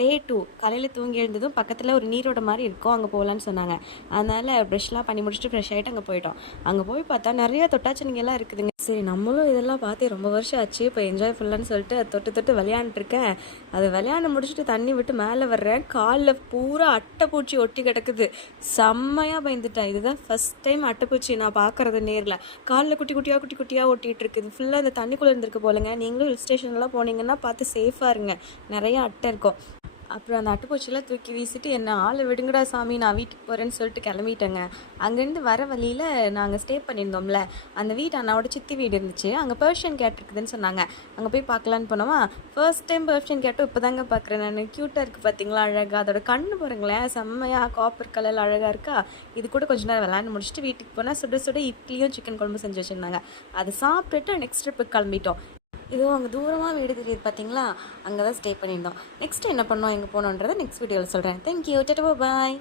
டே 2 காலையில் தூங்கி எழுந்ததும் பக்கத்தில் ஒரு நீரோட மாதிரி இருக்கும், அங்கே போகலான்னு சொன்னாங்க. அதனால் ப்ரெஷ்லாம் பண்ணி முடிச்சுட்டு ஃப்ரெஷ் ஆகிட்டு அங்கே போயிட்டோம். அங்கே போய் பார்த்தா நிறைய தொட்டாச்சினிங்கெல்லாம் இருக்குதுங்க. சரி நம்மளும் இதெல்லாம் பார்த்து ரொம்ப வருஷம் ஆச்சு, இப்போ என்ஜாய் பண்ணலான்னு சொல்லிட்டு தொட்டு தொட்டு விளையாண்டுருக்கேன். அது விளையாண்டு முடிச்சுட்டு தண்ணி விட்டு மேலே வர்றேன், காலில் பூரா அட்டைப்பூச்சி ஒட்டி கிடக்குது. செம்மையாக பயந்துட்டேன். இதுதான் ஃபஸ்ட் டைம் அட்டைப்பூச்சி நான் பார்க்குறது நேரில். காலில் குட்டி குட்டியாக ஒட்டிகிட்டு இருக்குது. ஃபுல்லாக அந்த தண்ணிக்குள்ளே இருந்திருக்கு போலங்க. நீங்களும் ஹில் ஸ்டேஷன்லாம் போனீங்கன்னா பார்த்து சேஃபாக இருங்க, நிறைய அட்டை இருக்கும். அப்புறம் அந்த அட்டைப்பூச்சியெல்லாம் தூக்கி வீசிட்டு என்ன ஆளை விடுங்கடா சாமி, நான் வீட்டுக்கு போகிறேன்னு சொல்லிட்டு கிளம்பிட்டேங்க. அங்கேருந்து வர வழியில் நாங்கள் ஸ்டே பண்ணியிருந்தோம்ல, அந்த வீட்டு அண்ணாவோட சித்தி வீடு இருந்துச்சு. அங்கே பெர்ஷியன் கேட் இருக்குதுன்னு சொன்னாங்க. அங்கே போய் பார்க்கலான்னு போனோமா. ஃபர்ஸ்ட் டைம் பெர்ஷியன் கேட்டும் இப்போ தாங்க பார்க்குறேன் நான். க்யூட்டாக இருக்குது பார்த்தீங்களா, அழகாக. அதோட கண்ணு பாருங்களேன், செம்மையாக காப்பர் கலரில் அழகாக இருக்கா. இது கூட கொஞ்ச நேரம் விளையாண்டு முடிச்சுட்டு வீட்டுக்கு போனால் சுட சுட இட்லியும் சிக்கன் குழம்பு செஞ்சு வச்சுருந்தாங்க. அதை சாப்பிட்டுட்டு நெக்ஸ்ட் ட்ரிப்புக்கு கிளம்பிட்டோம். இதுவும் அங்கே தூரமாக வீடு தெரியுது பார்த்தீங்களா, அங்கே தான் ஸ்டே பண்ணியிருந்தோம். நெக்ஸ்ட் என்ன பண்ணோம், எங்கே போனோன்றதை நெக்ஸ்ட் வீடியோவில் சொல்கிறேன். தேங்க்யூ, டாடா, பாய்.